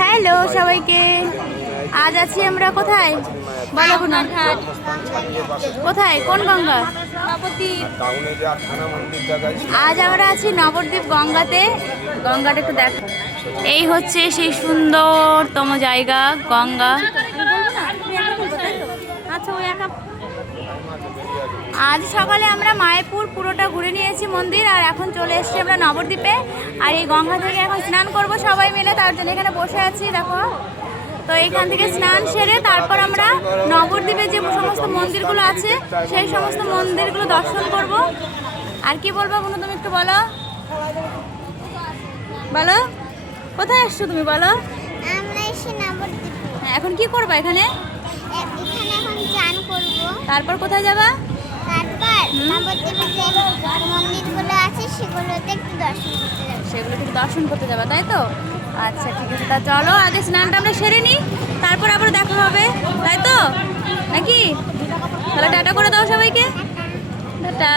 Hello সবাইকে, আজ আছি আমরা কোথায় বলো? কোথায়, কোন গঙ্গা? আজ আমরা আছি নবদ্বীপ গঙ্গাতে। গঙ্গাটা একটু দেখ, এই হচ্ছে সেই সুন্দরতম জায়গা গঙ্গা। আজ সকালে আমরা মায়াপুর পুরোটা ঘুরে নিয়েছি মন্দির, আর এখন চলে এসেছি আমরা নবদ্বীপে। আর এই গঙ্গা থেকে এখন স্নান করব সবাই মিলে, তার জন্য এখানে বসে আছি দেখো। তো এইখান থেকে স্নান সেরে তারপর আমরা নবদ্বীপে যে সমস্ত মন্দিরগুলো আছে সেই সমস্ত মন্দিরগুলো দর্শন করব। আর কি বলবো বোন, তুমি একটু বলো বলো, কোথায় আসছো তুমি বলো? আমরা এসে নবদ্বীপে। হ্যাঁ, এখন কি করবা এখানে? এখানে এখন চান করব। তারপর কোথায় যাবা? তারপর নবদ্বীপে যে মন্দিরগুলো আছে সেগুলোতে একটু দর্শন করতে যাব। সেগুলো একটু দর্শন করতে যাবা, তাই তো? আচ্ছা ঠিক আছে, তা চলো আগে স্নানটা আমরা সেরে নিই, তারপর আবার দেখা হবে, তাই তো নাকি? তাহলে টাটা করে দাও সবাইকে, টাটা।